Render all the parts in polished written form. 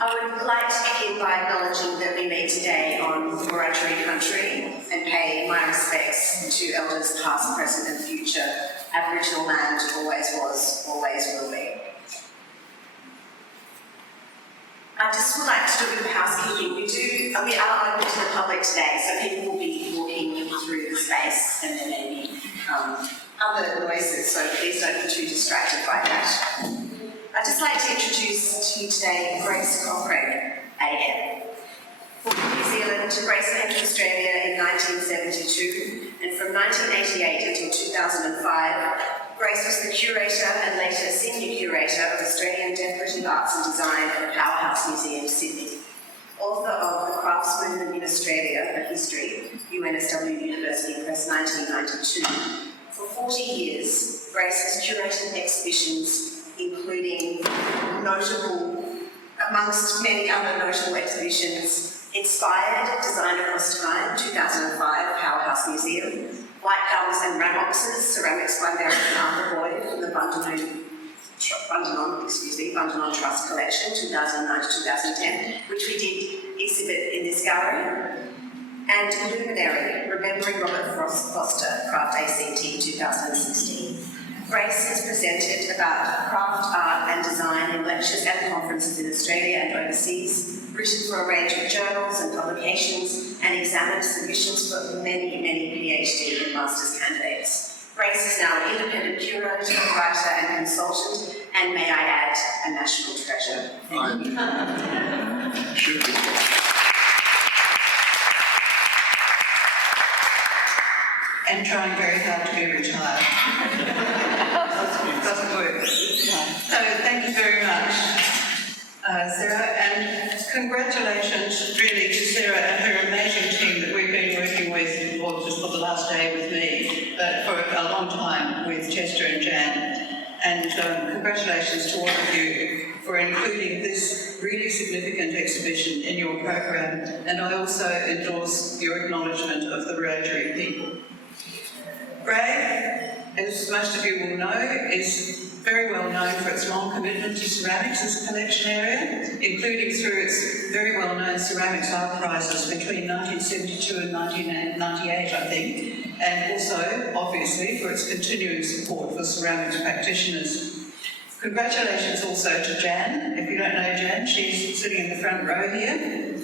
I would like to begin by acknowledging that we meet today on Wiradjuri country and pay my respects to elders past, present and future. Aboriginal land always was, always will be. I just would like to do a bit of housekeeping. We are open to the public today, so people will be walking through the space and there may be other noises, so please don't be too distracted by that. I'd just like to introduce to you today Grace Cochrane AM. From New Zealand, Grace came to Australia in 1972, and from 1988 until 2005, Grace was the curator and later senior curator of Australian Decorative Arts and Design at the Powerhouse Museum, Sydney. Author of The Crafts Movement in Australia, A History, UNSW University Press, 1992. For 40 years, Grace has curated exhibitions including amongst many other notable exhibitions, Inspired, Design Across Time, 2005, Powerhouse Museum, White Helms and Ramoxes, Ceramics by Merrick and Arthur Boyd from the Bundanon Trust Collection, 2009 to 2010, which we did exhibit in this gallery, and Luminary, Remembering Robert Foster, Craft ACT, 2016. Grace has presented about craft, art and design in lectures and conferences in Australia and overseas, written for a range of journals and publications, and examined submissions for many, many PhD and master's candidates. Grace is now an independent curator, writer and consultant, and may I add, a national treasure. Should be. And trying very hard to be retired. Doesn't work. So thank you very much, Sarah, and congratulations really to Sarah and her amazing team that we've been working with, well, just for the last day with me, but for a long time with Chester and Jan. And congratulations to all of you for including this really significant exhibition in your program. And I also endorse your acknowledgement of the Wiradjuri people. Bray, as most of you will know, is very well known for its long commitment to ceramics as a collection area, including through its very well known ceramics art prizes between 1972 and 1998, I think, and also, obviously, for its continuing support for ceramics practitioners. Congratulations also to Jan. If you don't know Jan, she's sitting in the front row here,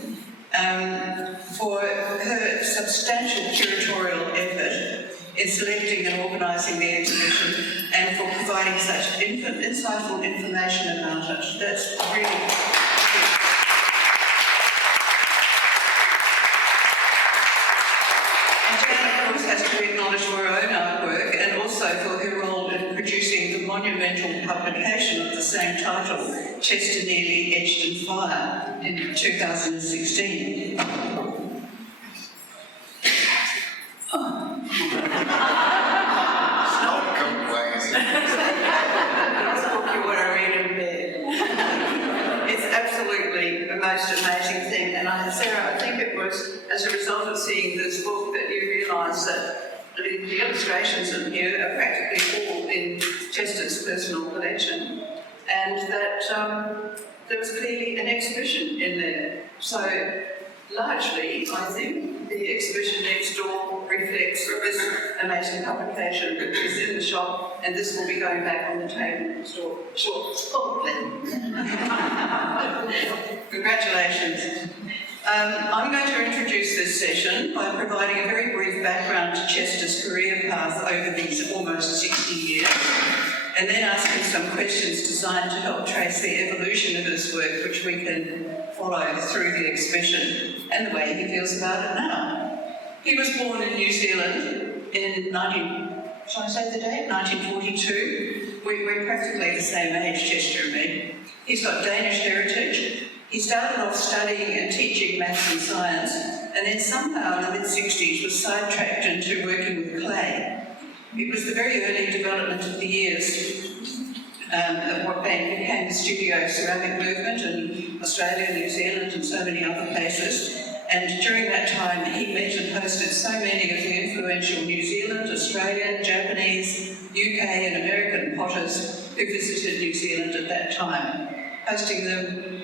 for her substantial curatorial effort in selecting and organising the exhibition and for providing such insightful information about it. That's really And Jan, of course, has to be acknowledged for her own artwork and also for her role in producing the monumental publication of the same title, Chester Nealie, Etched in Fire, in 2016. Most amazing thing, and Sarah, I think it was as a result of seeing this book that you realised that the illustrations in here are practically all in Chester's personal collection, and that there was clearly an exhibition in there. So largely, I think the exhibition next door reflects this amazing publication which is in the shop, and this will be going back on the table next door shortly. Congratulations. I'm going to introduce this session by providing a very brief background to Chester's career path over these almost 60 years, and then asking some questions designed to help trace the evolution of his work, which we can follow through the exhibition and the way he feels about it now. He was born in New Zealand in 1942. We're practically the same age, Chester and me. He's got Danish heritage. He started off studying and teaching maths and science, and then somehow in the mid-60s was sidetracked into working with clay. It was the very early development of the years of what became the studio ceramic movement in Australia, New Zealand and so many other places. And during that time he met and hosted so many of the influential New Zealand, Australian, Japanese, UK and American potters who visited New Zealand at that time, hosting them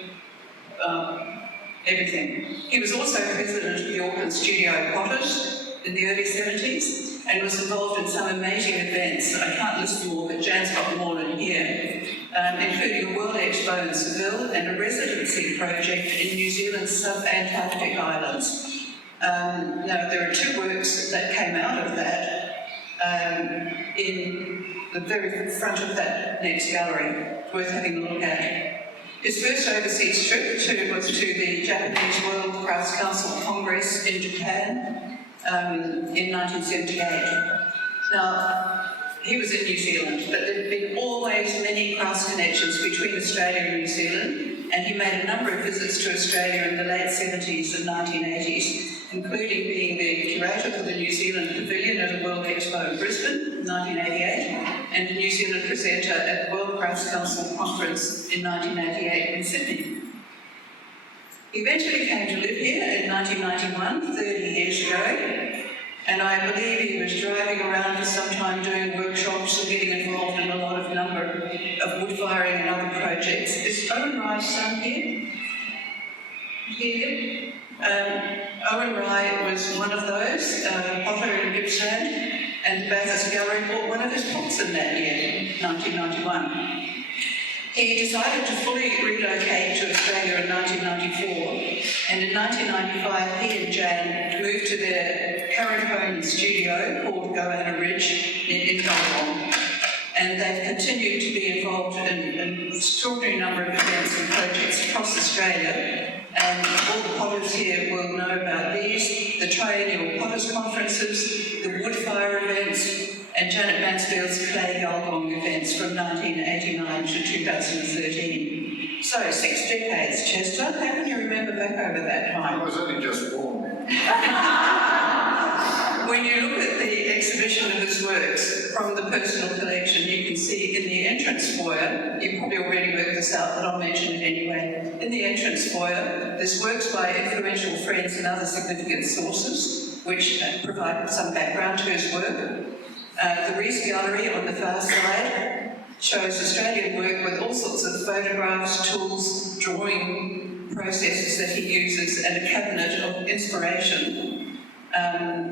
everything. He was also president of the Auckland Studio Potters in the early 70s and was involved in some amazing events. I can't list them all, but Jan's got them all in here, including a World Expo in Seville and a residency project in New Zealand's sub-Antarctic islands. Now, there are two works that came out of that in the very front of that next gallery, worth having a look at. His first overseas trip was to the Japanese World Crafts Council Congress in Japan in 1978. Now, he was in New Zealand, but there have been always many crafts connections between Australia and New Zealand, and he made a number of visits to Australia in the late 70s and 1980s, including being the curator for the New Zealand Pavilion at a World Expo in Brisbane in 1988, and the New Zealand presenter at the World Crafts Council Conference in 1988 in Sydney. He eventually came to live here in 1991, 30 years ago, and I believe he was driving around for some time doing workshops and getting involved in a lot of number of wood firing and other projects. Is Owen Rye's son here? Here? Owen Rye was one of those, potter in Gippsland, and the Bathurst Gallery bought one of his pots in that year, 1991. He decided to fully relocate to Australia in 1994, and in 1995 he and Jan moved to their current home and studio called Goanna Ridge in Gulgong, and they've continued to be involved in an extraordinary number of events and projects across Australia. And all the potters here will know about these, the triennial potters conferences, the woodfire events, and Janet Mansfield's clay Gulgong events from 1989 to 2013. So, 6 decades, Chester. How can you remember back over that time? I was only just born. When you look at the exhibition of his works from the personal collection, you can see in the entrance foyer, you probably already worked this out, but I'll mention it anyway. In the entrance foyer, there's works by influential friends and other significant sources, which provide some background to his work. The Reese Gallery on the far side shows Australian work with all sorts of photographs, tools, drawing processes that he uses, and a cabinet of inspiration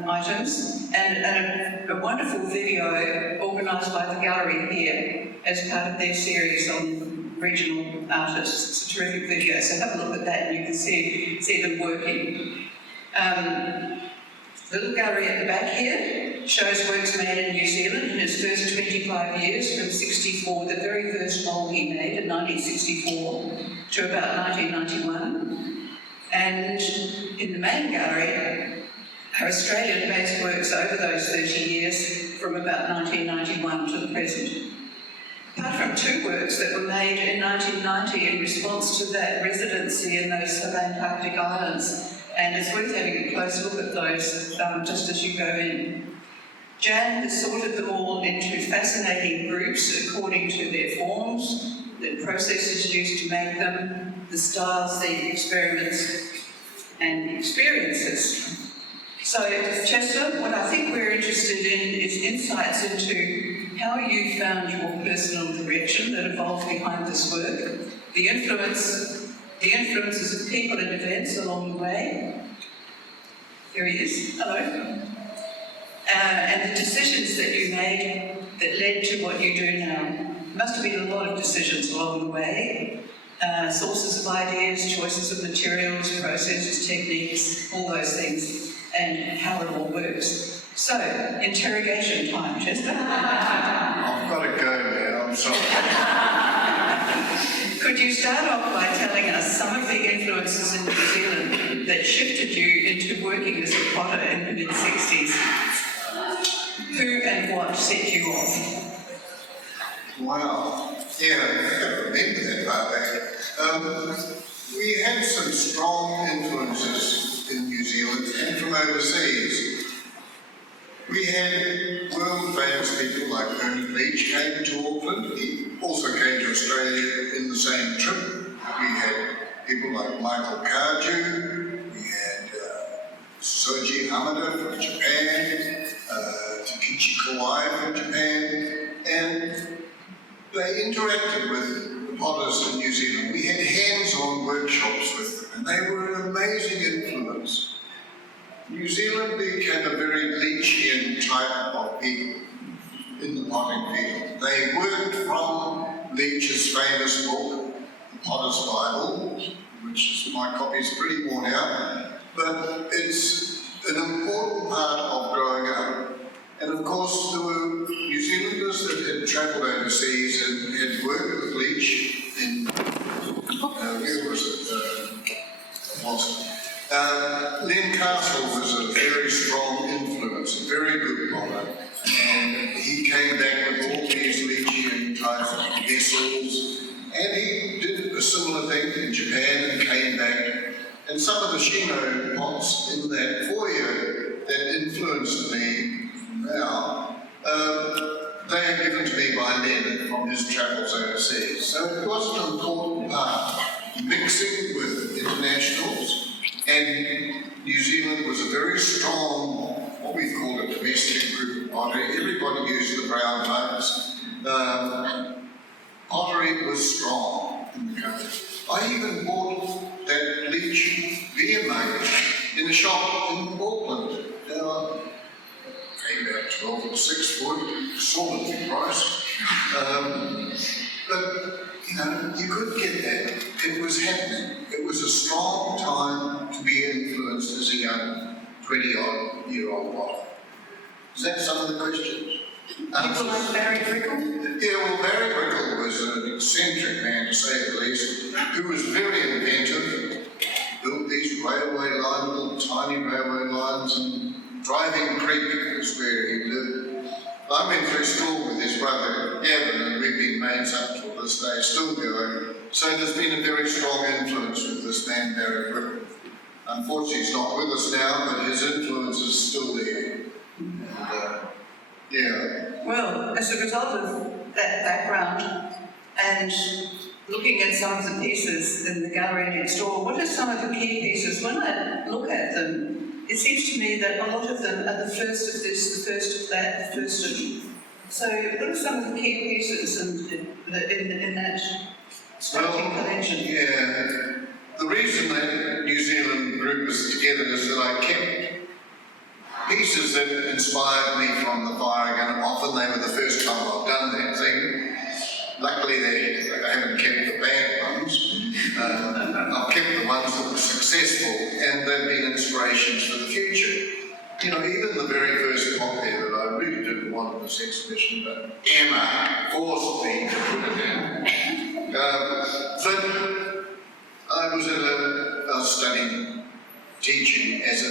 items, and a wonderful video organised by the gallery here as part of their series on regional artists. It's a terrific video, so have a look at that and you can see them working. The little gallery at the back here shows works made in New Zealand in his first 25 years, from 64, the very first mould he made in 1964, to about 1991. And in the main gallery are Australian-based works over those 30 years, from about 1991 to the present. Apart from two works that were made in 1990 in response to that residency in those sub-Antarctic islands, and it's worth having a close look at those just as you go in. Jan has sorted them all into fascinating groups according to their forms, the processes used to make them, the styles, the experiments, and the experiences. So, Chester, what I think we're interested in is insights into how you found your personal direction that evolved behind this work, the influences of people and events along the way. Here he is. Hello. And the decisions that you made that led to what you do now. Must have been a lot of decisions along the way. Sources of ideas, choices of materials, processes, techniques, all those things, and how it all works. So, interrogation time, Chester. I've got to go now, I'm sorry. Could you start off by telling us some of the influences in New Zealand that shifted you into working as a potter in the mid-60s? Who and what set you off? Wow. Yeah, I can't remember that part back. We had some strong influences in New Zealand and from overseas. We had world-famous people like Ernie Leach came to Auckland. He also came to Australia in the same trip. We had people like Michael Kaju. We had Soji Hamada from Japan, Takichi Kawai from Japan, and they interacted with the potters in New Zealand. We had hands-on workshops with them, and they were an amazing influence. New Zealand became a very Leachian type of people in the potting field. They worked from Leach's famous book, The Potter's Bible, which is, my copy is pretty worn out, but it's an important part of growing up. And of course, there were New Zealanders that had travelled overseas and had worked with Leach in, where was it? Len Castle was a very strong influence, a very good potter, and he came back with all these Leachian type vessels, and he did a similar thing in Japan and came back. And some of the Shino pots in that foyer that influenced me now, they are given to me by Len from his travels overseas. So it was an important part, mixing with internationals. And New Zealand was a very strong, what we call a domestic group of pottery. Everybody used the brown mugs. Pottery was strong in the country. I even bought that Leach beer mug in a shop in Auckland. Came about 12 or 6 foot, exorbitant price. But you know, you could get that. It was happening. It was a strong time to be influenced as a young 20-odd-year-old potter. Is that some of the questions? People like Barry Brickell? Yeah, well, Barry Brickell was an eccentric man, to say the least, who was very inventive, built these railway lines, little tiny railway lines, and Driving Creek is where he lived. I went through school with his brother Gavin, and we've been mates up till this day, still going. So there's been a very strong influence with this man, Barry Brickell. Unfortunately, he's not with us now, but his influence is still there. And, yeah. Well, as a result of that background and looking at some of the pieces in the gallery next door, what are some of the key pieces? When I look at them, it seems to me that a lot of them are the first of this, the first of that, the first of... So what are some of the key pieces in that striking collection? Yeah, the reason that New Zealand group is together is that I kept pieces that inspired me from the fire gun. Often they were the first time I've done that thing. Luckily I haven't kept the bad ones. I've kept the ones that were successful, and they've been inspirations for the future. You know, even the very first pot there that I really didn't want in this exhibition, but Emma forced me to put it in. But I was studying teaching as a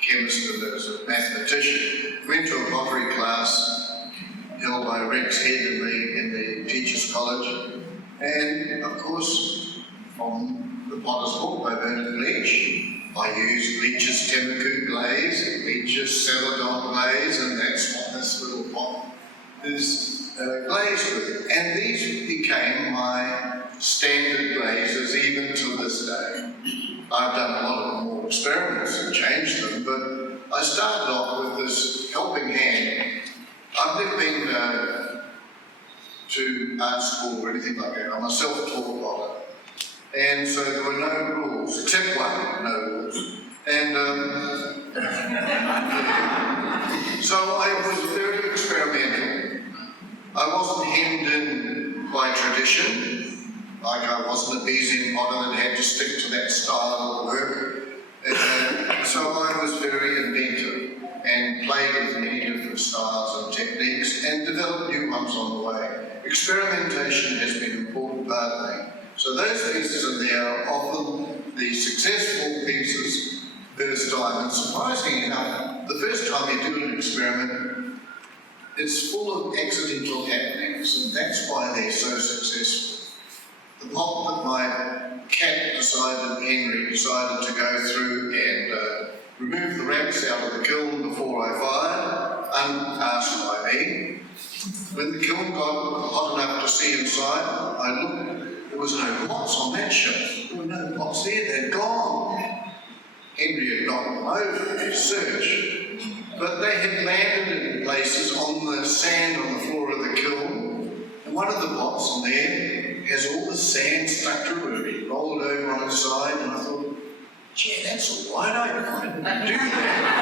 chemist and as a mathematician. Went to a pottery class held by Rex Head in the Teachers' College, and of course, from the Potter's Book by Bernard Leach, I used Leach's Temuku glaze, Leach's Celadon glaze, and that's what this little pot is glazed with. And these became my standard glazes even to this day. I've done a lot of more experiments and changed them, but I started off with this helping hand. I've never been to art school or anything like that. I'm a self-taught potter. And so there were no rules, except one, no rules. And so I was very experimental. I wasn't hemmed in by tradition, like I wasn't a Bayesian potter that had to stick to that style of work. So I was very inventive and played with many different styles and techniques and developed new ones on the way. Experimentation has been an important part of me. So those pieces in there are often the successful pieces first time. And surprisingly enough, the first time you do an experiment, it's full of accidental happenings, and that's why they're so successful. The pot that my cat Henry decided to go through and remove the rats out of the kiln before I fired, unasked by me. When the kiln got hot enough to see inside, I looked, there was no pots on that shelf. There were no pots there, they'd gone. Henry had knocked them over in his search, but they had landed in places on the sand on the floor of the kiln, and one of the pots on there has all the sand stuck to it, rolled over on its side, and I thought, that's all right, I can do that.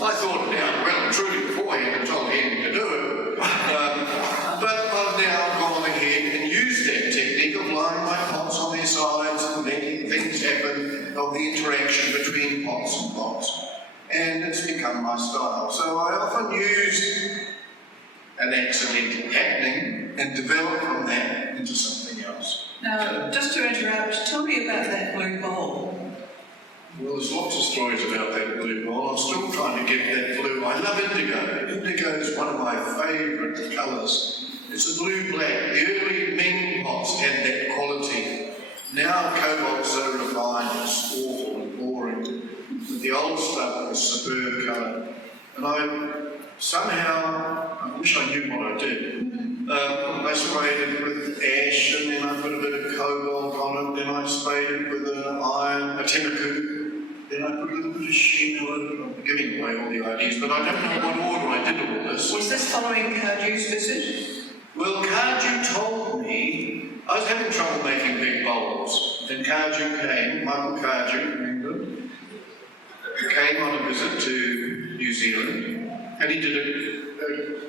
I thought now, well and truly beforehand and told him to do it, but I've now gone ahead and used that technique of lying my pots on their sides and letting things happen of the interaction between pots and pots. And it's become my style. So I often use an accidental happening and develop from that into something else. Now, just to interrupt, tell me about that blue bowl. Well, there's lots of stories about that blue bowl. I'm still trying to get that blue. I love indigo. Indigo is one of my favourite colours. It's a blue-black. The early Ming pots had that quality. Now cobalt's so refined, it's awful and boring. But the old stuff was superb colour. And I wish I knew what I did. I sprayed it with ash, and then I put a bit of cobalt on it, then I sprayed it with a temaku, then I put a little bit of sheen on it. I'm giving away all the ideas, but I don't know what order I did all this. Was this following Cardu's visit? Well, Cardew told me I was having trouble making big bowls. Then Cardew came, Michael Cardew from England, came on a visit to New Zealand, and he did a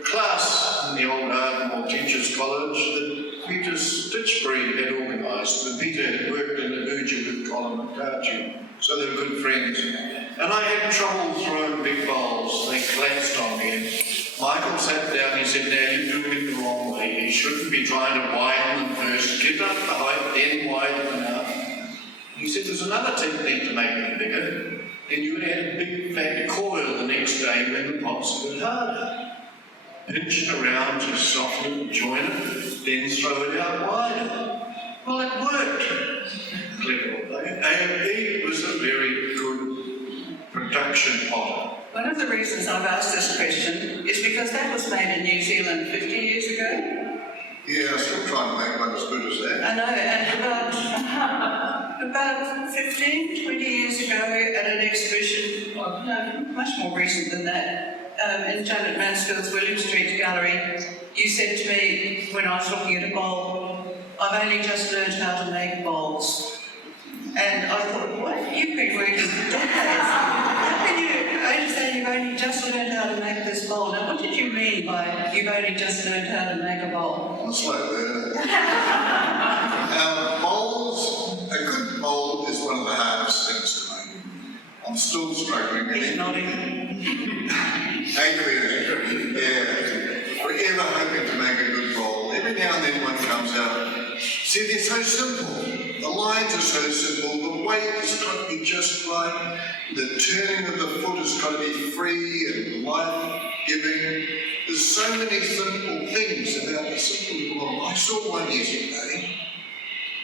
class in the old Ardmore Teachers College that Peter Stitchbury had organised. And Peter had worked in the Uja with Colin and Cardew, so they were good friends. And I had trouble throwing big bowls. They collapsed on me. And Michael sat down, he said, now you're doing it the wrong way. You shouldn't be trying to widen them first. Get up the height, then widen them out. He said, there's another technique to make them bigger. Then you add a big fat coil the next day when the pots get harder. Pinch it around to soften it, join it, then throw it out wider. Well, it worked. Clever. And he was a very good production potter. One of the reasons I've asked this question is because that was made in New Zealand 50 years ago. Yeah, I'm still trying to make one as good as that. I know, and about 15, 20 years ago at an exhibition, well, no, much more recent than that, in Janet Mansfield's William Street Gallery, you said to me when I was looking at a bowl, I've only just learned how to make bowls. And I thought, what? You've been working for decades. How can you only say you've only just learned how to make this bowl? Now, what did you mean by you've only just learned how to make a bowl? I'm a slow learner. Bowls, a good bowl is one of the hardest things to make. I'm still struggling with He's it. nodding. Angry, yeah. Forever hoping to make a good bowl. Every now and then one comes out. See, they're so simple. The lines are so simple. The weight has got to be just right. The turning of the foot has got to be free and life-giving. There's so many simple things about the simple bowl. I saw one yesterday.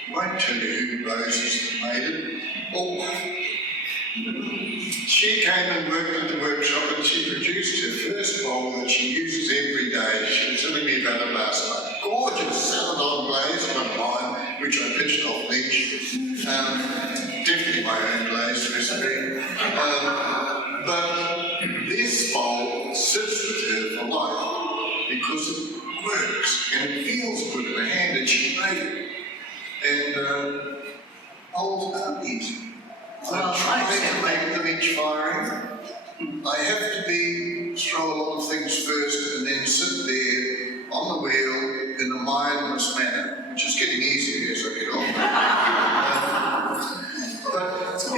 I won't tell you who Roses made it. Oh, she came and worked at the workshop and she produced her first bowl that she uses every day. She was telling me about it last night. Gorgeous salad glaze on mine, which I pitched off each. Definitely my own glaze recipe. But this bowl sits with her for life because it works and it feels good in the hand, and she made it. And bowls aren't easy. Well, I try to make them each firing. I have to throw a lot of things first and then sit there on the wheel in a mindless manner, which is getting easier as I get older. But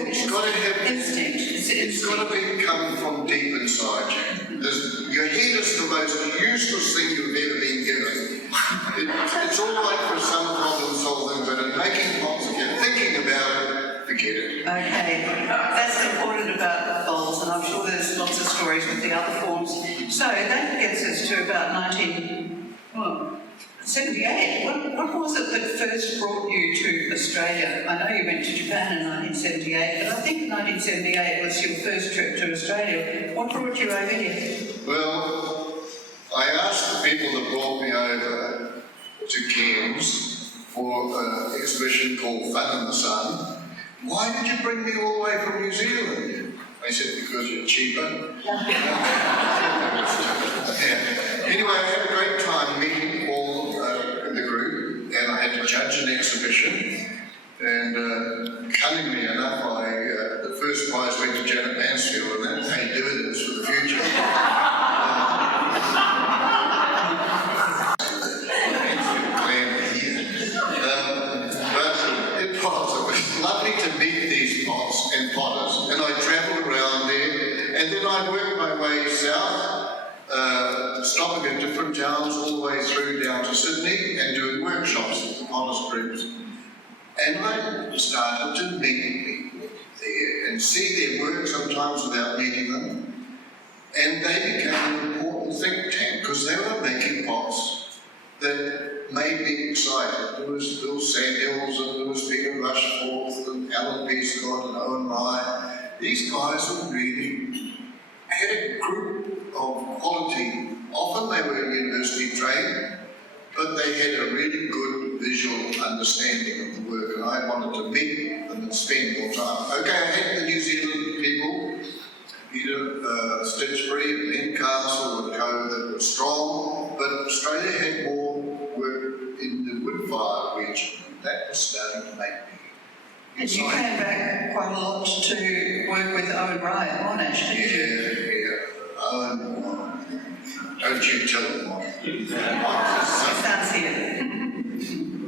it's got to have instinct. It's got to come from deep inside you. Your head is the most useless thing you've ever been given. It's all right for some problem solving, but in making pots, if you're thinking about it, forget it. Okay, that's important about bowls, and I'm sure there's lots of stories with the other forms. So that gets us to about 1978. What was it that first brought you to Australia? I know you went to Japan in 1978, but I think 1978 was your first trip to Australia. What brought you over here? Well, I asked the people that brought me over to Cairns for an exhibition called Fun in the Sun. Why did you bring me all the way from New Zealand? They said, because you're cheaper. Anyway, I had a great time meeting all the group, and I had to judge an exhibition. And Cunningham stunningly enough, the first prize went to Janet Mansfield, and that paid dividends for the future. It was lovely to meet these pots and potters, and I travelled around there, and then I worked my way south, stopping at different towns all the way through down to Sydney and doing workshops with the potters groups. And I started to meet people there and see their work sometimes without meeting them, and they became an important think tank because they were making pots that made me excited. There was Bill Sandhills and there was Peter Rushforth and Peascod and Owen Rye. These guys were really had a group of quality. Often they were university trained, but they had a really good visual understanding of the work, and I wanted to meet them and spend more time. Okay, I had the New Zealand people, Peter Stitchbury and Lencastle and co that were strong, but Australia had more work in the woodfired region, and that was starting to make me And you came back quite a lot to work with Owen Rye at Monash, didn't you? Yeah. Owen, don't you tell him what. He stands here.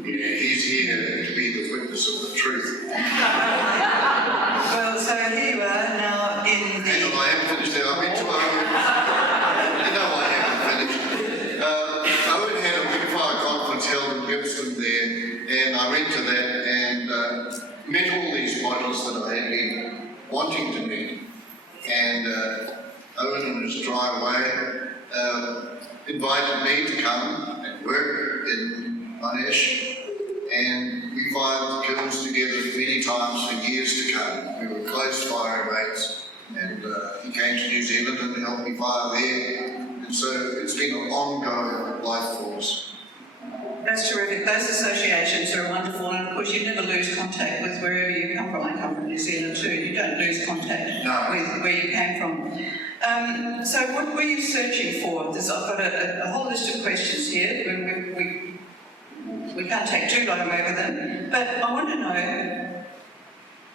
Yeah, he's here to be the witness of the truth. Well, so here you are now in the... Hang on, I haven't finished there. I've been to Owen. You know I haven't finished. Owen had a woodfire conference held in Gibson there, and I went to that and met all these models that I had been wanting to meet. And Owen, in his dry way, invited me to come and work in Monash, and we fired the kilns together many times for years to come. We were close fire mates, and he came to New Zealand and helped me fire there, and so it's been an ongoing life force. That's terrific. Those associations are wonderful, and of course you never lose contact with wherever you come from. I come from New Zealand too. You don't lose contact with where you came from. So what were you searching for? I've got a whole list of questions here. We can't take too long over them, but I want to know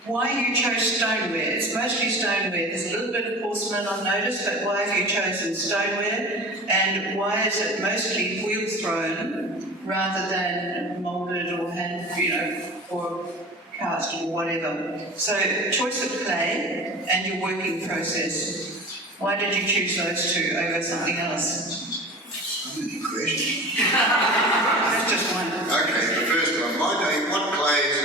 why you chose stoneware. It's mostly stoneware. There's a little bit of porcelain I've noticed, but why have you chosen stoneware? And why is it mostly wheel thrown rather than moulded or or cast or whatever? So choice of clay and your working process. Why did you choose those two over something else? So many questions. That's just one. Okay, the first one. My day, what clays?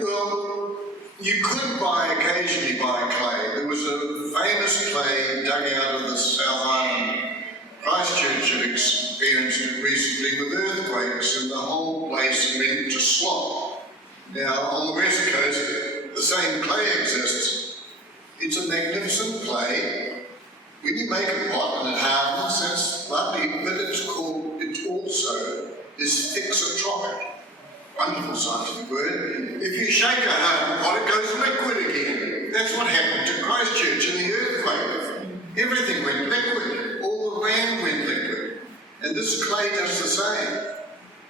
Well, you could occasionally buy clay. There was a famous clay dug out of the South Island. Christchurch had experienced it recently with earthquakes, and the whole place went to slop. Now, on the West Coast, the same clay exists. It's a magnificent clay. When you make a pot and it hardens, that's lovely, but it also is thixotropic. Wonderful scientific word. If you shake a hardened pot, it goes liquid again. That's what happened to Christchurch in the earthquake. Everything went liquid. All the land went liquid. And this clay does the same.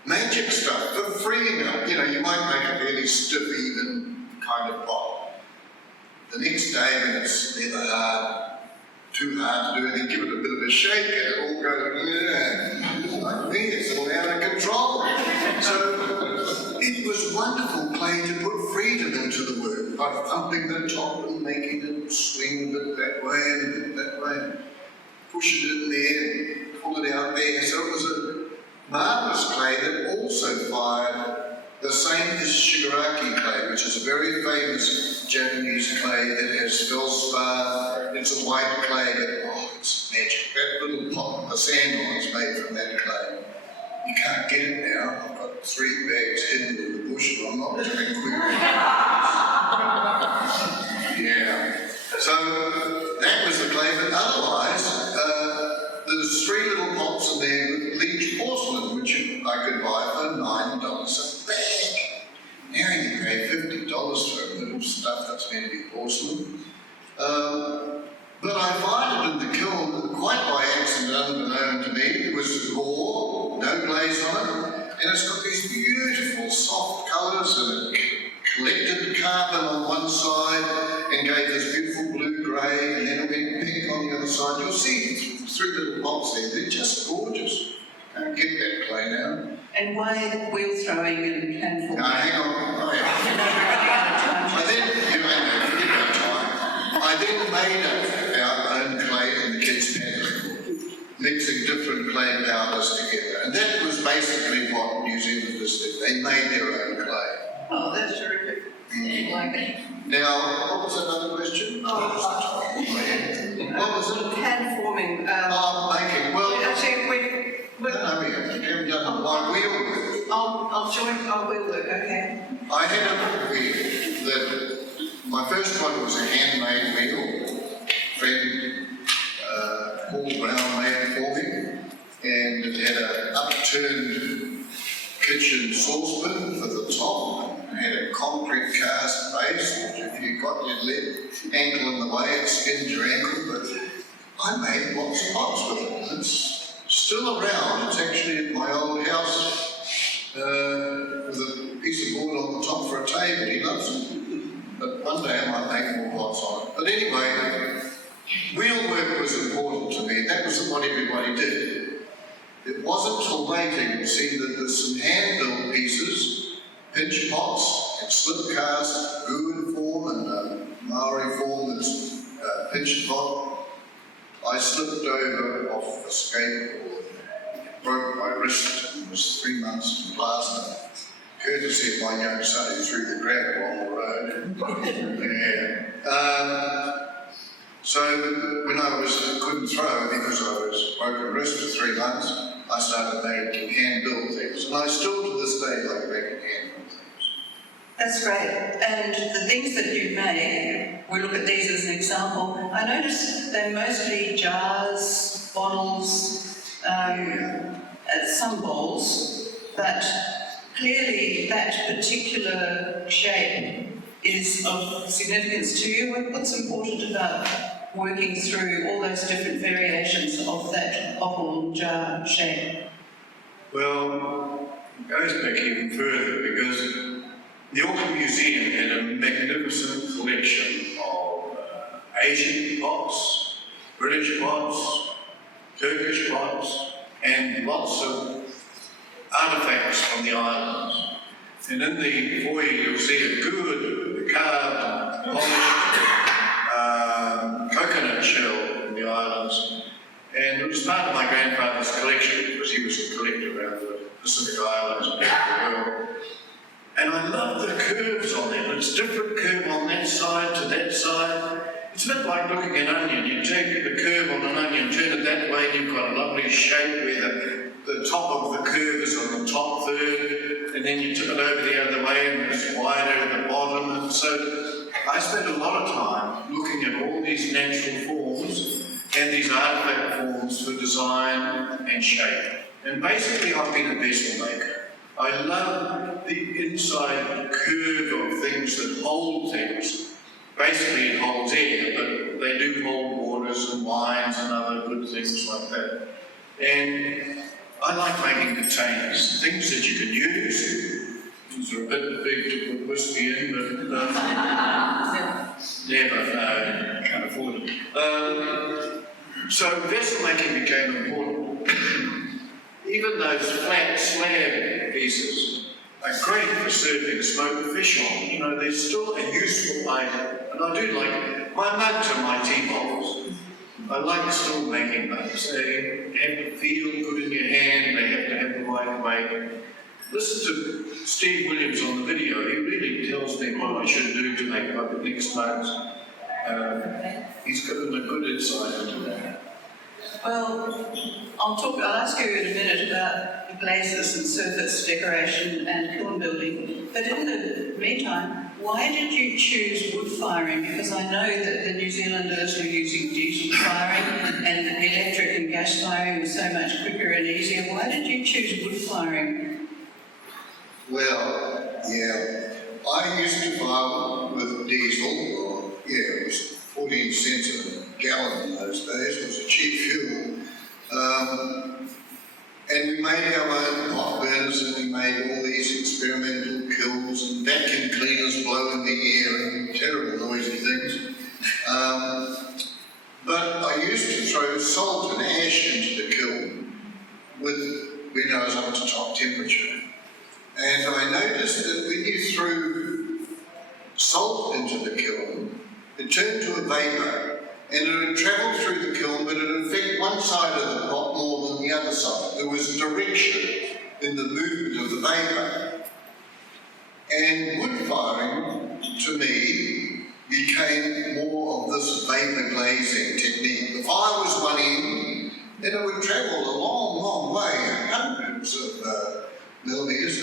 Magic stuff for freeing up. You might make a fairly stiff, even kind of pot. The next day when it's neither too hard to do anything, give it a bit of a shake and it all goes, like me, it's all out of control. So it was wonderful clay to put freedom into the work by thumping the top and making it swing a bit that way and a bit that way, push it in there and pull it out there. So it was a marvellous clay that also fired the same as shigaraki clay, which is a very famous Japanese clay that has feldspar. It's a white clay that, it's magic. That little pot, the sandal is made from that clay. You can't get it now. I've got 3 bags hidden in the bush, but I'm not doing quick. Yeah. So that was the clay, but otherwise, there's 3 little pots in there with bleached porcelain, which I could buy for $9 a bag. Now you pay $50 for a bit of stuff that's meant to be porcelain. But I find it in the kiln, quite by accident, unbeknown to me. It was raw, no glaze on it, and it's got these beautiful soft colours and collected carbon on one side and gave this beautiful blue-grey, and then it went pink on the other side. You'll see three little pots there, they're just gorgeous. Can't get that clay now. And why wheel throwing and hand forming? No, hang on. Oh, yeah. I then, you know, forget about time. I then made our own clay in the kids' paddock, mixing different clay powders together. And that was basically what New Zealanders did. They made their own clay. Oh, that's terrific. I like it. Now, what was that other question? What was it? Hand forming. Making. Well, Actually, we haven't done one wheel. I'll wheel work, okay. I had a wheel that, my first one was a handmade wheel. Friend Paul Brown made it for me, and it had an upturned kitchen saucepan for the top. It had a concrete cast base, which if you got your ankle in the way, it skinned your ankle, but I made lots of pots with it. It's still around. It's actually at my old house with a piece of board on the top for a table. He loves it. But one day I might make more pots on it. But anyway, wheel work was important to me. That wasn't what everybody did. It wasn't till later you see that there's some hand-built pieces, pinch pots, and slip cast, Goon form and Maori form that's pinch pot. I slipped over off a skateboard, broke my wrist, and was 3 months in plaster, courtesy of my young son who threw the gravel on the road. Yeah. So when I couldn't throw because I was broken wrist for 3 months, I started making hand-built things, and I still to this day like making hand-built things. That's great. And the things that you make, we look at these as an example. I noticed they're mostly jars, bottles, some bowls, but clearly that particular shape is of significance to you. What's important about working through all those different variations of that bottle and jar shape? Well, it goes back even further because the Auckland Museum had a magnificent collection of Asian pots, British pots, Turkish pots, and lots of artefacts from the islands. And in the foyer you'll see a good carved, polished coconut shell from the islands. And it was part of my grandfather's collection because he was a collector around the Pacific Islands and the world. And I love the curves on them. It's different curve on that side to that side. It's a bit like looking at an onion. You take the curve on an onion, turn it that way, and you've got a lovely shape where the top of the curve is on the top third, and then you tip it over the other way and it's wider at the bottom. And so I spent a lot of time looking at all these natural forms and these artifact forms for design and shape. And basically I've been a vessel maker. I love the inside curve of things that hold things. Basically it holds air, but they do hold waters and wines and other good things like that. And I like making containers, things that you can use. These are a bit big to put whiskey in, but never, can't afford it. So vessel making became important. Even those flat slab pieces are great for serving smoked fish on. You know, they're still a useful item. And I do like my mugs and my tea bottles. I like still making mugs. They have to feel good in your hand, they have to have the right weight. Listen to Steve Williams on the video, he really tells me what I should do to make my next mugs. He's got a good insight into that. Well, I'll ask you in a minute about glazes and surface decoration and kiln building, but in the meantime, why did you choose wood firing? Because I know that the New Zealanders were using diesel firing and electric and gas firing was so much quicker and easier. Why did you choose wood firing? Well, yeah, I used to fire with diesel, it was 14 cents a gallon in those days, it was a cheap fuel. And we made our own pot burners and we made all these experimental kilns and vacuum cleaners blowing the smoky air and terrible noisy things. But I used to throw salt and ash into the kiln when I was up to top temperature. And I noticed that when you threw salt into the kiln, it turned to a vapour, and it would travel through the kiln, but it would affect one side of the pot more than the other side. There was direction in the movement of the vapour. And wood firing, to me, became more of this vapour glazing technique. The fire was one end, and it would travel a long, long way, hundreds of millimetres,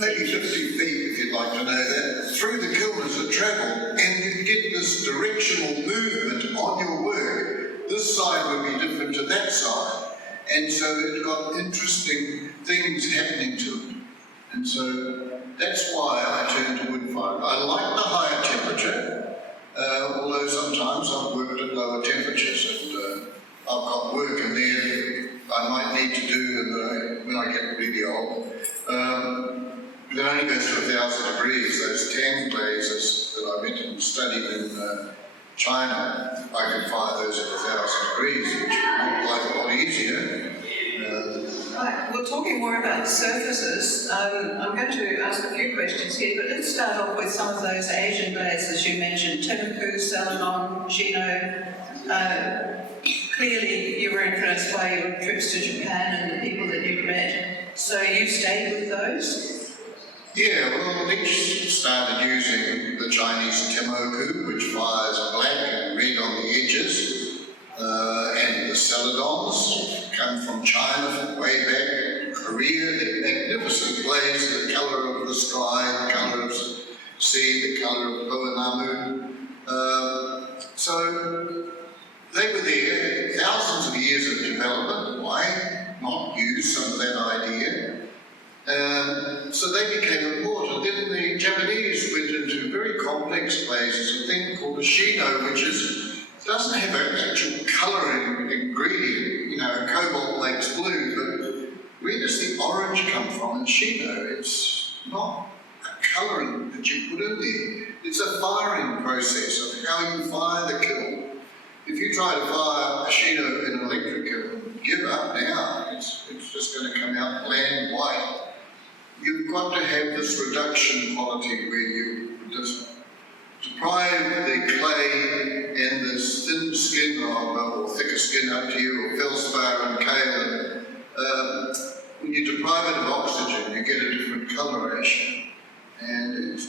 maybe 50 feet if you'd like to know that, through the kiln as it travelled, and you'd get this directional movement on your work. This side would be different to that side, and so it got interesting things happening to it. And so that's why I turned to wood firing. I like the higher temperature, although sometimes I've worked at lower temperatures, and I've got work in there I might need to do when I get really old. It only goes to 1,000 degrees. Those tan glazes that I went and studied in China, I could fire those at 1,000 degrees, which would make life a lot easier. Right, we're talking more about surfaces. I'm going to ask a few questions here, but let's start off with some of those Asian glazes you mentioned, Temuku, Celadon, Chino. Clearly you were influenced by your trips to Japan and the people that you'd met, so you stayed with those? Yeah, well, each started using the Chinese Temuku, which fires black and red on the edges, and the Celadons come from China from way back, Korea. They're magnificent glaze, the colour of the sky, the colour of sea, the colour of Poanamu. So they were there, thousands of years of development. Why not use some of that idea? So they became important. Then the Japanese went into very complex glazes, a thing called a Shino, which doesn't have an actual colouring ingredient. You know, cobalt makes blue, but where does the orange come from in Shino? It's not a colouring that you put in there. It's a firing process of how you fire the kiln. If you try to fire a Shino in an electric kiln, give up now. It's just going to come out bland white. You've got to have this reduction quality where you just deprive the clay and this thin skin or thicker skin up to you, or feldspar and kaolin. When you deprive it of oxygen, you get a different coloration. And it's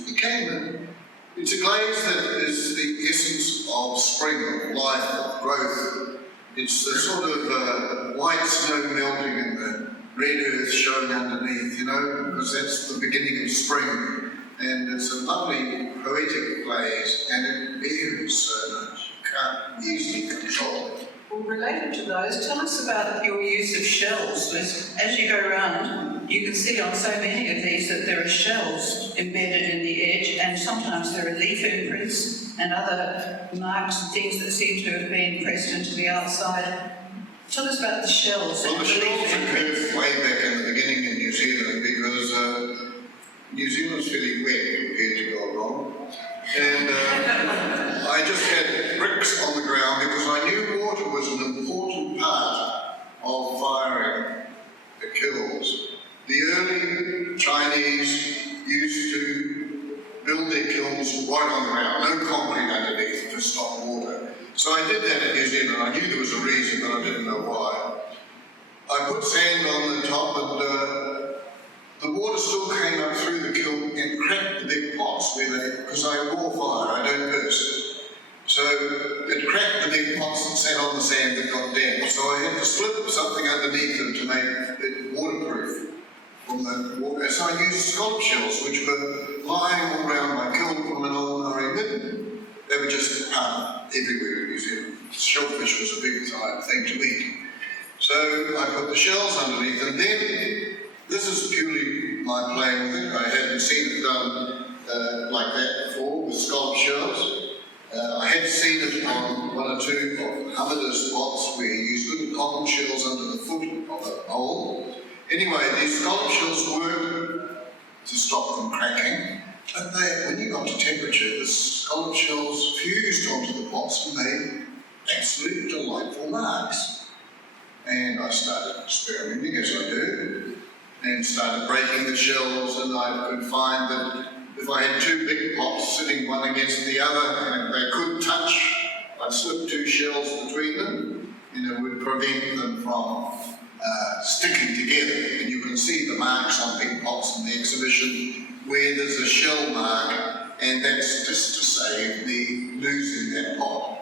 a glaze that is the essence of spring, of life, of growth. It's the sort of white snow melting and the red earth showing underneath, you know, because that's the beginning of spring. And it's a lovely poetic glaze, and it varies so much. You can't easily control it. Well, related to those, tell us about your use of shells. As you go around, you can see on so many of these that there are shells embedded in the edge, and sometimes there are leaf imprints and other marks and things that seem to have been pressed into the outside. Tell us about the shells. Well, the shells occurred way back in the beginning in New Zealand, because New Zealand's fairly wet compared to Gulgong. And I just had bricks on the ground because I knew water was an important part of firing the kilns. The early Chinese used to build their kilns right on the ground, no concrete underneath to stop water. So I did that in New Zealand. I knew there was a reason, but I didn't know why. I put sand on the top, and the water still came up through the kiln and cracked the big pots because I raw fire, I don't burst it. So it cracked the big pots that sat on the sand that got damp. So I had to slip something underneath them to make it waterproof from the water. So I used scallop shells, which were lying all around my kiln from an old Murray midden. They were just everywhere in New Zealand. Shellfish was a big thing to eat. So I put the shells underneath, and then this is purely my playing with it. I hadn't seen it done like that before with scallop shells. I had seen it on one or two of Hamada's pots where he used little cotton shells under the foot of a hole. Anyway, these scallop shells work to stop them cracking, but got to temperature, the scallop shells fused onto the pots and made absolutely delightful marks. And I started experimenting, as I do, and started breaking the shells, and I could find that if I had two big pots sitting one against the other and they could touch, I'd slip two shells between them, and it would prevent them from sticking together. And you can see the marks on big pots in the exhibition where there's a shell mark, and that's just to save me losing that pot.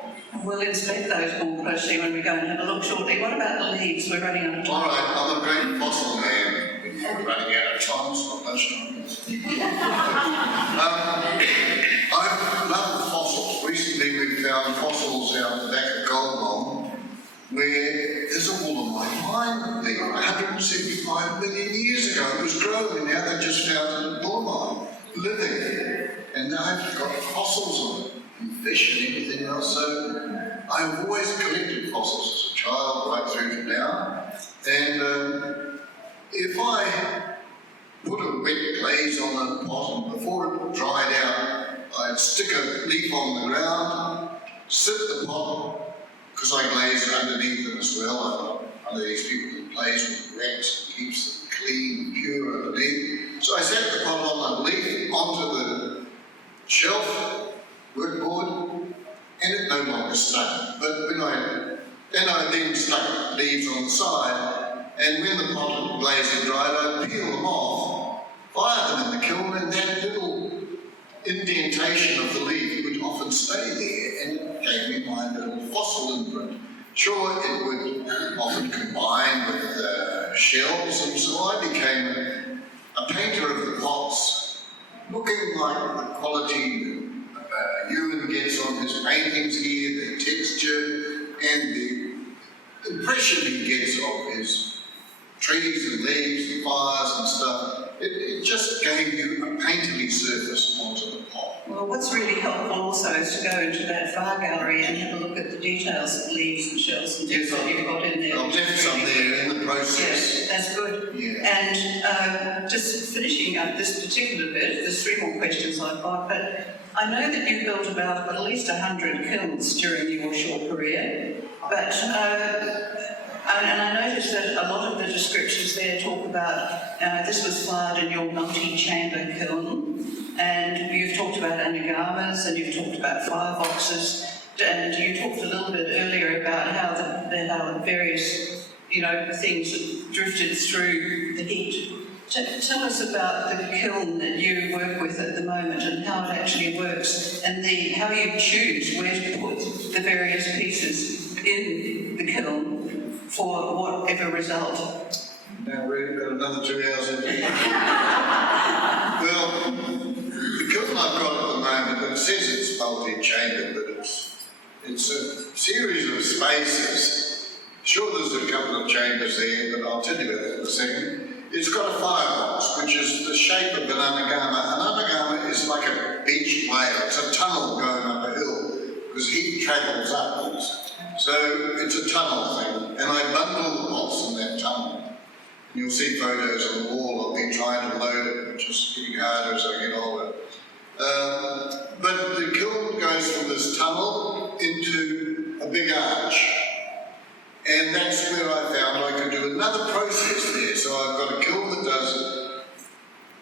We'll inspect those more closely when we go and have a look shortly. What about the leaves? We're running out of time. All right, I'm a great fossil man. We're running out of time, it's not much time. I love fossils. Recently we found fossils out the back of Gulgong where there's a Wollomite mine there. 175 million years ago it was growing, and now they've just found it in Wollomite, living. And now I've got fossils on it, and fish and everything else. So I've always collected fossils as a child right through to now. And if I put a wet glaze on a pot, and before it dried out, I'd stick a leaf on the ground, sit the pot, because I glaze underneath them as well. I'm not one of these people that plays with wax and keeps them clean and pure underneath. So I set the pot on the leaf onto the shelf, workboard, and it no longer stuck. But when I then stuck leaves on the side, and when the pot of glaze had dried, I'd peel them off, fire them in the kiln, and that little indentation of the leaf would often stay there, and it gave me my little fossil imprint. Sure, it would often combine with shells, and so I became a painter of the pots, looking like the quality that Ewan gets on his paintings here, the texture, and the impression he gets of his trees and leaves and fires and stuff. It just gave you a painterly surface onto the pot. Well, what's really helpful also is to go into that fire gallery and have a look at the details of leaves and shells and things that you've got in there. I've left some there in the process. Yes, that's good. Yeah. And just finishing up this particular bit, there's 3 more questions I've got, but I know that you've built about at least 100 kilns during your short career, but and I noticed that a lot of the descriptions there talk about this was fired in your multi-chamber kiln, and you've talked about anagamas, and you've talked about fireboxes, and you talked a little bit earlier about how the various things that drifted through the heat. Tell us about the kiln that you work with at the moment and how it actually works, and how you choose where to put the various pieces in the kiln for whatever result. Now we've got another 2 hours in. Well, the kiln I've got at the moment, it says it's multi-chambered, but it's a series of spaces. Sure, there's a couple of chambers there, but I'll tell you about that in a second. It's got a firebox, which is the shape of an anagama. An anagama is like a beach whale. It's a tunnel going up a hill, because heat travels upwards. So it's a tunnel thing, and I bundle the pots in that tunnel. And you'll see photos on the wall. I've been trying to load it, which is getting harder as I get older. But the kiln goes from this tunnel into a big arch. And that's where I found I could do another process there. So I've got a kiln that does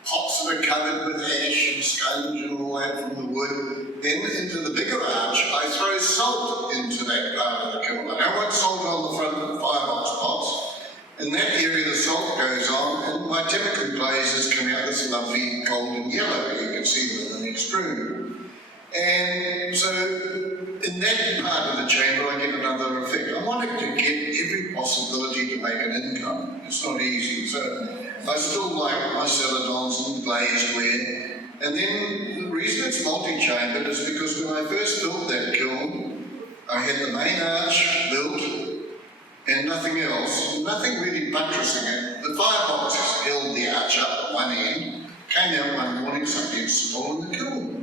pots that are covered with ash and sponge and all that from the wood. Then into the bigger arch, I throw salt into that part of the kiln. I don't want salt on the front of the firebox pots. In that area, the salt goes on, and my typical glazes come out this lovely golden yellow. You can see them in the next room. And so, in that part of the chamber, I get another effect. I wanted to get every possibility to make an income. It's not easy, so I still like my celadons and glazed ware. And then the reason it's multi-chambered is because when I first built that kiln, I had the main arch built and nothing else, nothing really buttressing it. The fireboxes held the arch up at one end. Came out one morning, something had stolen the kiln.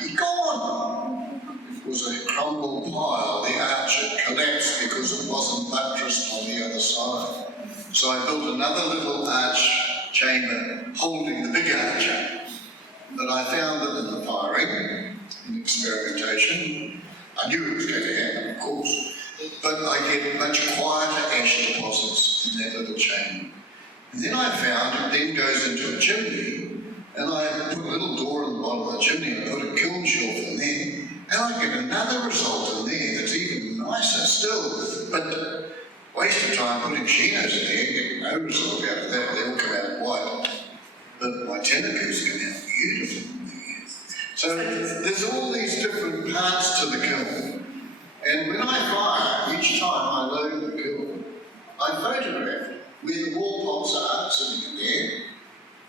It's gone. It was a crumbled pile. The arch had collapsed because it wasn't buttressed on the other side. So I built another little arch chamber holding the big arch up. But I found that in the firing, in experimentation, I knew it was going to happen, of course, but I get much quieter ash deposits in that little chamber. And then I found it then goes into a chimney, and I put a little door in the bottom of the chimney and put a kiln shelf in there, and I get another result in there that's even nicer still. But waste of time putting chinos in there, get no result out of that. They all come out white. But my tenacus come out beautiful. So there's all these different parts to the kiln. And when I fire, each time I load the kiln, I photograph where the wall pots are sitting in there.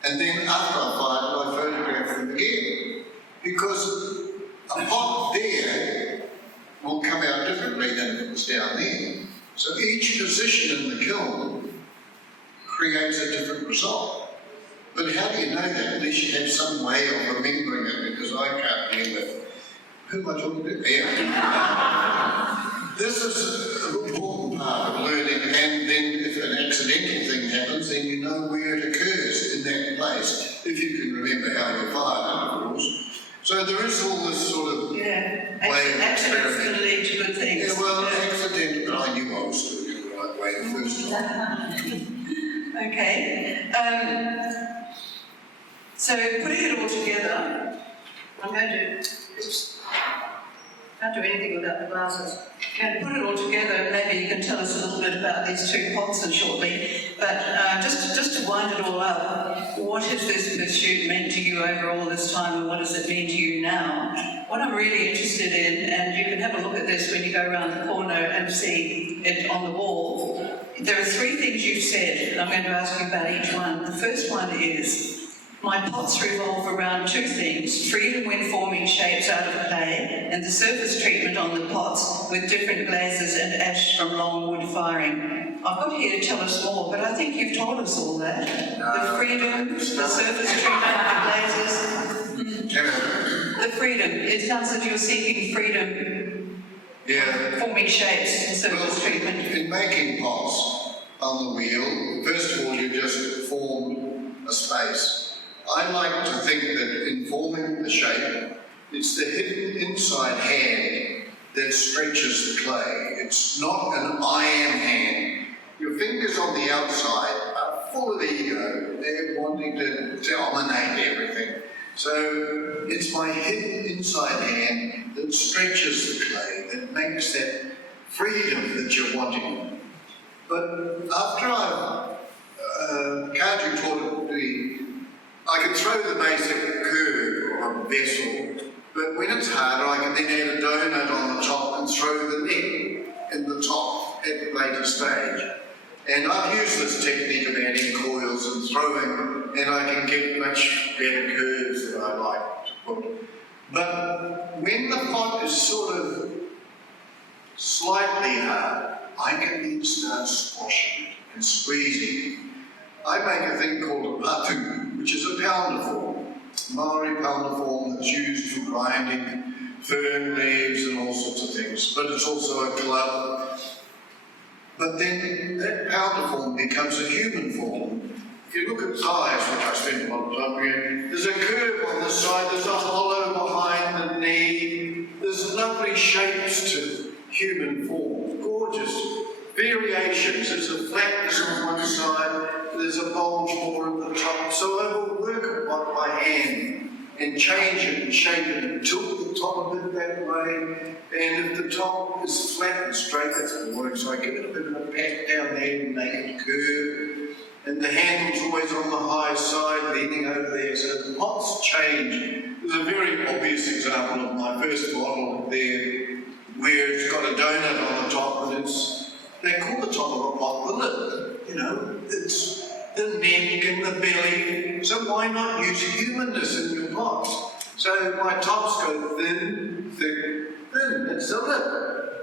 And then after I fired it, I photograph them again. Because a pot there will come out differently than if it was down there. So each position in the kiln creates a different result. But how do you know that unless you have some way of remembering it? Because I can't remember. Who am I talking to? Yeah. This is an important part of learning, and then if an accidental thing happens, then you know where it occurs in that place, if you can remember how you fired it, of course. So there is all this sort of way of accidents can lead to good things. Yeah, well, accidental, but I knew I was doing it the right way the first time. Okay. So putting it all together, I'm going to, can't do anything without the glasses. I'm going to put it all together, and maybe you can tell us a little bit about these two pots shortly. But just to wind it all up, what has this pursuit meant to you over all this time, and what does it mean to you now? What I'm really interested in, and you can have a look at this when you go around the corner and see it on the wall, there are three things you've said, and I'm going to ask you about each one. The first one is, my pots revolve around two things: freedom when forming shapes out of clay, and the surface treatment on the pots with different glazes and ash from long wood firing. I've got here to tell us more, but I think you've told us all that. The freedom, the surface treatment, the glazes. The freedom. It sounds like you're seeking freedom. Yeah. Forming shapes and surface treatment. In making pots on the wheel, first of all, you just form a space. I like to think that in forming the shape, it's the hidden inside hand that stretches the clay. It's not an I am hand. Your fingers on the outside are full of ego. They're wanting to dominate everything. So it's my hidden inside hand that stretches the clay, that makes that freedom that you're wanting. But after Kaju taught me, I can throw the basic curve on a vessel, but when it's harder, I can then add a donut on the top and throw the neck in the top at the later stage. And I've used this technique of adding coils and throwing, and I can get much better curves that I like to put. But when the pot is sort of slightly hard, I can then start squashing it and squeezing it. I make a thing called a patu, which is a pounder form, Maori pounder form that's used for grinding fern leaves and all sorts of things, but it's also a glove. But then that pounder form becomes a human form. If you look at thighs, which I spend a lot of time doing, there's a curve on this side, there's a hollow behind the knee, there's lovely shapes to human form, gorgeous variations. There's a flatness on one side, there's a bulge more at the top. So I will work it by hand and change it and shape it and tilt the top a bit that way. And if the top is flat and straight, that's boring. So I give it a bit of a pat down there and make it curve. And the handle's always on the high side, leaning over there. So the pots change. There's a very obvious example of my first model there, where it's got a donut on the top, and they call the top of a pot the lid. You know, it's the neck and the belly. So why not use humanness in your pots? So my tops go thin, thick, thin. That's the lid.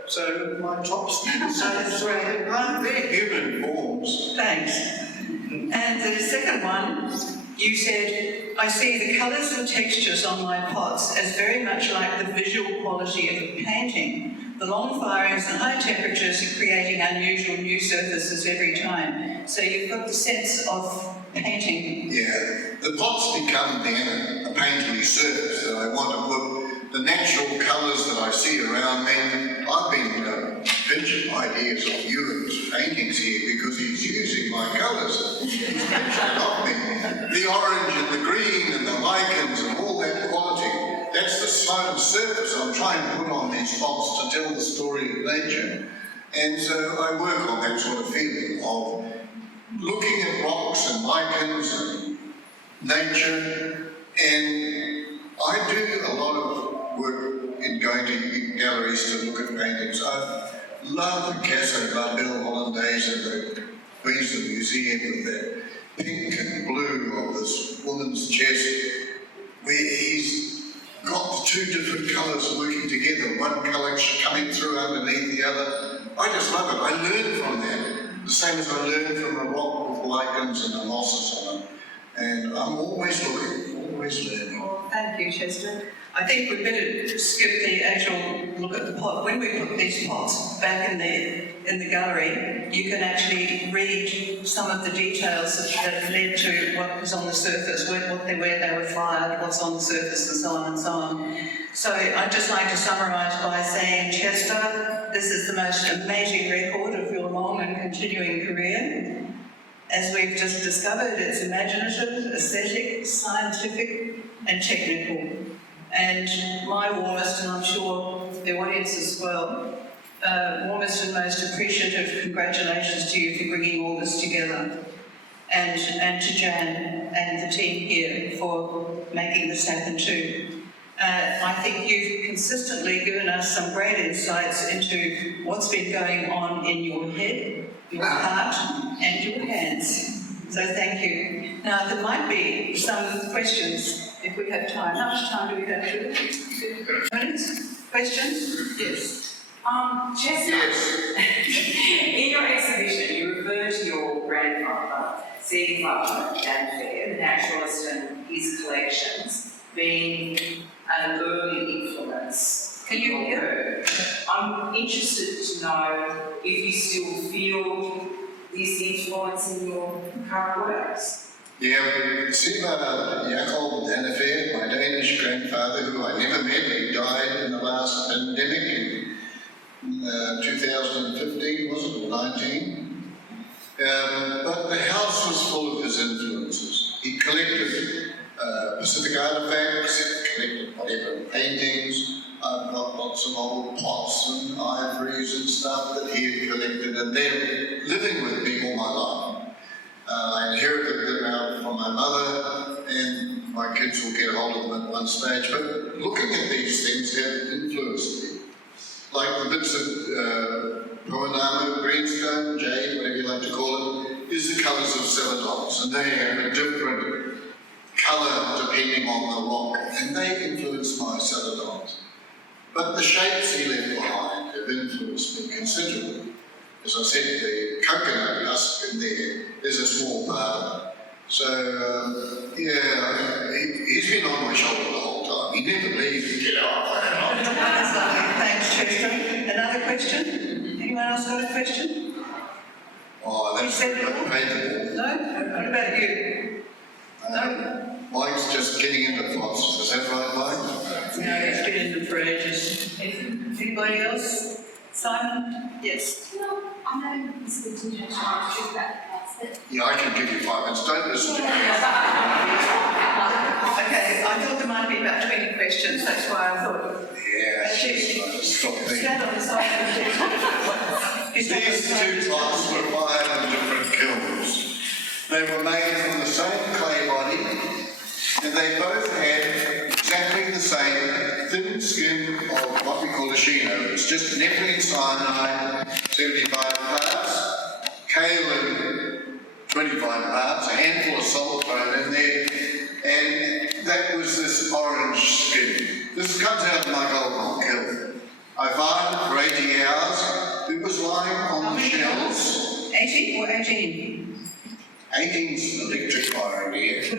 So my tops do the same sort of thing. They're human forms. Thanks. And the second one, you said, I see the colours and textures on my pots as very much like the visual quality of a painting. The long firings and high temperatures are creating unusual new surfaces every time. So you've got the sense of painting. Yeah, the pots become then a painterly surface, that I want to put the natural colours that I see around me. I've been pitching ideas of Ewan's paintings here because he's using my colours. He's pitched it off me. The orange and the green and the lichens and all that quality. That's the side of surface I'm trying to put on these pots to tell the story of nature. And so I work on that sort of feeling of looking at rocks and lichens and nature. And I do a lot of work in going to galleries to look at paintings. I love the Picasso Barbel Hollandaise at the Queensland Museum with that pink and blue of this woman's chest, where he's got the two different colours working together, one colour coming through underneath the other. I just love it. I learn from that, the same as I learn from a rock with lichens and the mosses on it. And I'm always looking, always learning. Well, thank you, Chester. I think we'd better skip the actual look at the pot. When we put these pots back in the gallery, you can actually read some of the details that led to what was on the surface, where they were fired, what's on the surface, and so on and so on. So I'd just like to summarise by saying, Chester, this is the most amazing record of your long and continuing career. As we've just discovered, it's imaginative, aesthetic, scientific, and technical. And my warmest, and I'm sure the audience as well, warmest and most appreciative congratulations to you for bringing all this together. And to Jan and the team here for making this happen too. I think you've consistently given us some great insights into what's been going on in your head, your heart, and your hands. So thank you. Now, there might be some questions if we have time. How much time do we have? 2 minutes? Questions? Yes. Chester, Yes. in your exhibition, you refer to your grandfather, Sir Father Danfair, the naturalist, and his collections being an early influence. Can you hear? I'm interested to know if you still feel this influence in your current works. Yeah, Siva Jacob Danfair, my Danish grandfather, who I never met, he died in the last pandemic in 2015, was it, or 19? But the house was full of his influences. He collected Pacific artifacts, collected whatever paintings. I've got lots of old pots and ivories and stuff that he had collected, and they're living with me all my life. I inherited them out from my mother, and my kids will get hold of them at one stage. But looking at these things have influenced me. Like the bits of Poenamo, greenstone, jade, whatever you like to call it, is the colours of celadons, and they have a different colour depending on the rock, and they influence my celadons. But the shapes he left behind have influenced me considerably. As I said, the coconut husk in there is a small part of it. So, he's been on my shoulder the whole time. He never leaves to get out. That's lovely. Thanks, Chester. Another question? Anyone else got a question? Oh, that's You said it all? paintable. No? What about you? No? Mike's just getting into pots. Is that right, Mike? No, he's been in them for ages. Anybody else? Simon? Yes. No, I know this is going to take time to choose that. Yeah, I can give you 5 minutes. Don't listen to me. Okay, I thought there might be about 20 questions, that's why I thought. Yeah, stop me. Stand on the side of the table. These two pots were fired in different kilns. They were made from the same clay body, and they both had exactly the same thin skin of what we call a chino. It's just nepheline cyanide, 75 parts, kaolin, 25 parts, a handful of salt thrown in there, and that was this orange skin. This comes out of my Gulgong kiln. I fired it for 80 hours. It was lying on the shelves. 80 or 18? 18's electric firing here. 18.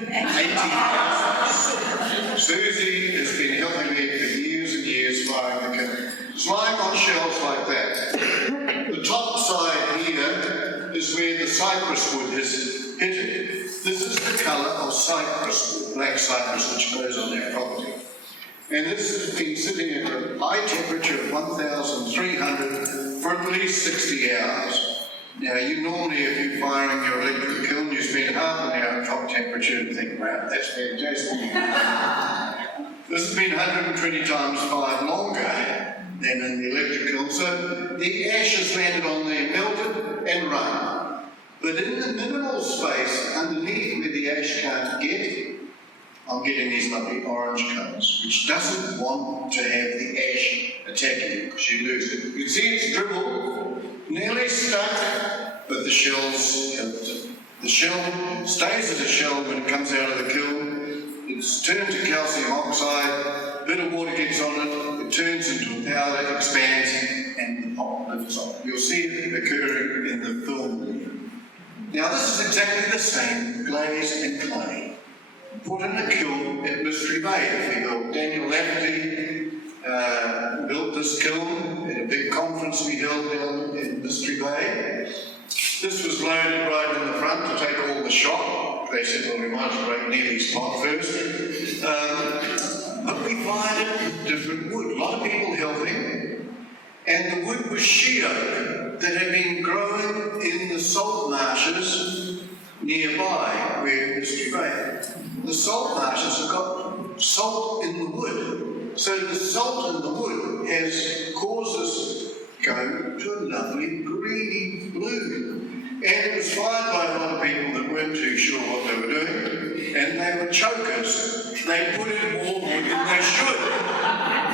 Susie has been helping me for years and years firing the kiln. It's lying on shelves like that. The top side here is where the cypress wood has hit it. This is the the colour of cypress, black cypress, which grows on their property. And this has been sitting at a high temperature of 1,300 for at least 60 hours. Now, you normally, if you're firing your electric kiln, you spend half an hour at top temperature and think, wow, that's fantastic. This has been 120 times 5 longer than in the electric kiln. So the ashes landed on there, melted and run. But in the minimal space underneath where the ash can't get, I'm getting these lovely orange colours, which doesn't want to have the ash attacking it because you lose it. You can see it's dribbled, nearly stuck, but the shell's helped it. The shell stays as a shell when it comes out of the kiln. It's turned to calcium oxide, a bit of water gets on it, it turns into a powder, expands, and the pot lifts off. You'll see it occurring in the film. Now this is exactly the same, glaze and clay. Put in a kiln at Mystery Bay. If you built, Daniel Lafferty built this kiln at a big conference we held down in Mystery Bay. This was loaded right in the front to take all the shock. They said, well, we might as well break Nealie's pot first. But we fired it with different wood. A lot of people helping. And the wood was sheet oak that had been growing in the salt marshes nearby where Mystery Bay. The salt marshes have got salt in the wood. So the salt in the wood has caused us to go to a lovely greeny blue. And it was fired by a lot of people that weren't too sure what they were doing. And they were chokers. They put in more wood than they should.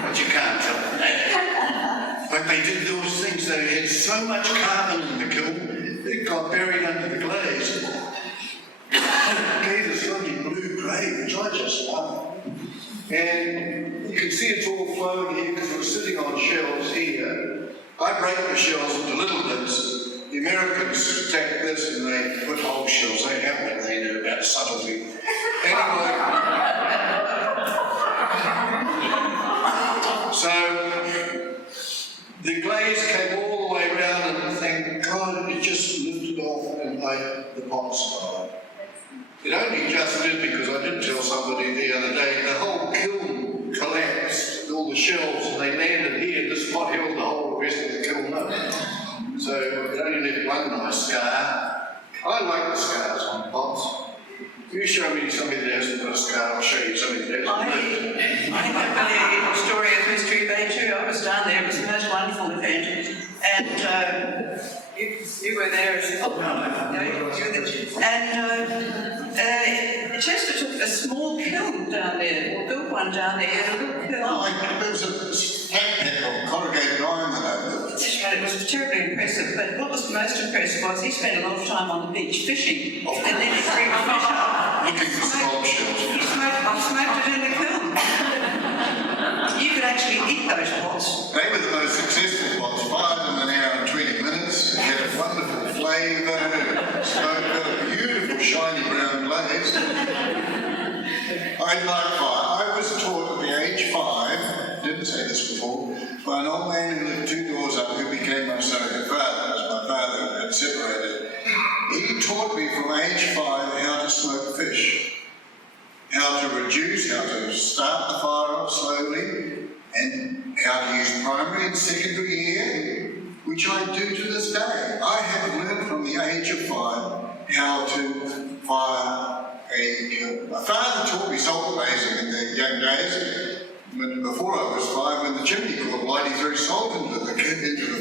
But you can't tell them that. But they did those things. They had so much carbon in the kiln, it got buried under the glaze. Gave this lovely blue-grey, which I just love. And you can see it's all flowing here because it was sitting on shelves here. I break the shells into little bits. The Americans take this and they put whole shells. They have what they know about subtlety. Anyway, so the glaze came all the way around and thank God it just lifted off and made the pot slide. It only just did because I did tell somebody the other day the whole kiln collapsed, all the shelves, and they landed here. This pot held the whole rest of the kiln up. So it only left one nice scar. I like the scars on pots. If you show me somebody that hasn't got a scar, I'll show you somebody that hasn't lived. I think I've got the story of Mystery Bay too. I was down there. It was the most wonderful event. And you were there as well. No, you were there. And Chester took a small kiln down there, or built one down there, a little kiln. Oh, there was a pack of corrugated iron that I built. That's right, it was terribly impressive, but what was most impressive was he spent a lot of time on the beach fishing, and then he'd bring the fish up. Looking for small shells. He smoked it in the kiln. You could actually eat those pots. They were the most successful pots, fired in an hour and 20 minutes. It had a wonderful flavour, smoked a beautiful shiny brown glaze. I like fire. I was taught at the age 5, didn't say this before, by an old man who lived 2 doors up who became my surrogate father, as my father had separated. He taught me from age 5 how to smoke fish, how to reduce, how to start the fire off slowly, and how to use primary and secondary air, which I do to this day. I have learned from the age of 5 how to fire a kiln. My father taught me salt glazing in the young days. Before I was 5, when the chimney caught light, he threw salt into the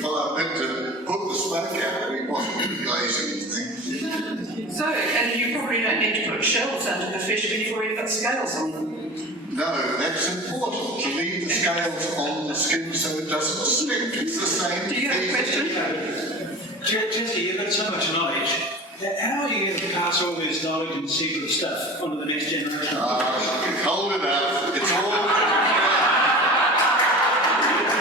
fire pit to put the smoke out, but he wasn't glazing anything. So, and you probably don't need to put shells under the fish before you've got scales on them. No, that's important, to leave the scales on the skin so it doesn't stick. It's the same. Do you have a question? Chester, you've got so much knowledge. How are you going to pass all this knowledge and secret stuff on to the next generation? Hold it up. It's all...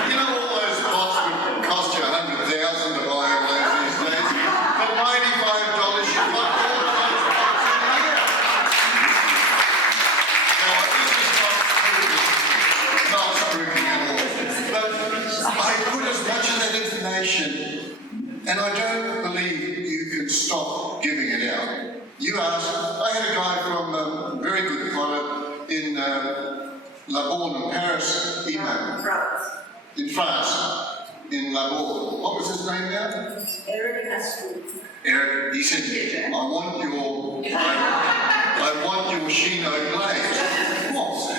You know all those pots would cost you $100,000 to buy a glaze these days? For $95, you've got all of those pots in here. Now, this is not spooky at all. But I put as much of that information, and I don't believe you can stop giving it out. You asked, I had a guy from Paris email. France. In France. In La Bourg. What was his name now? Eric Astor. Eric, he said, I want your Chino glaze. What?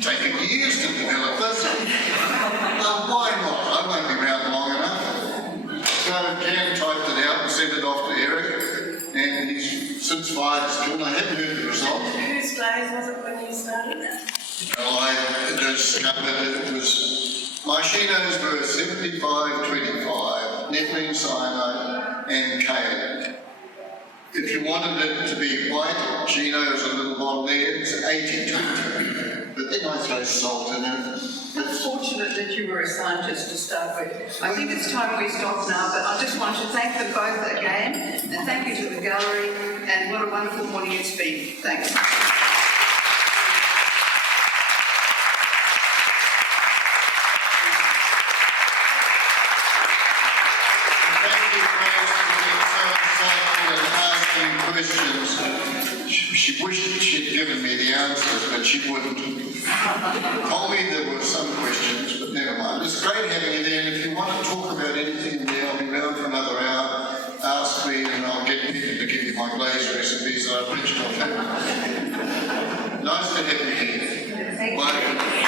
Taking years to develop this. Why not? I won't be around long enough. So Jan typed it out and sent it off to Eric, and he's since fired his kiln. I haven't heard the result. Whose glaze was it when you started? Well, I discovered it was, my Chinos were 75-25, ethylene cyanide and kaolin. If you wanted it to be white, Chino's a little on there, it's 80-20. But then I throw salt in it. It's fortunate that you were a scientist to start with. I think it's time we stop now, but I just want to thank them both again, and thank you to the gallery, and what a wonderful morning it's been. Thanks. She wished she'd given me the answers, but she wouldn't. Told me there were some questions, but never mind. It's great having you there, and if you want to talk about anything in there, I'll be around for another hour. Ask me, and I'll get Peter to give you my glaze recipes that I've pitched off him. Nice to have you here. Thank you. Bye.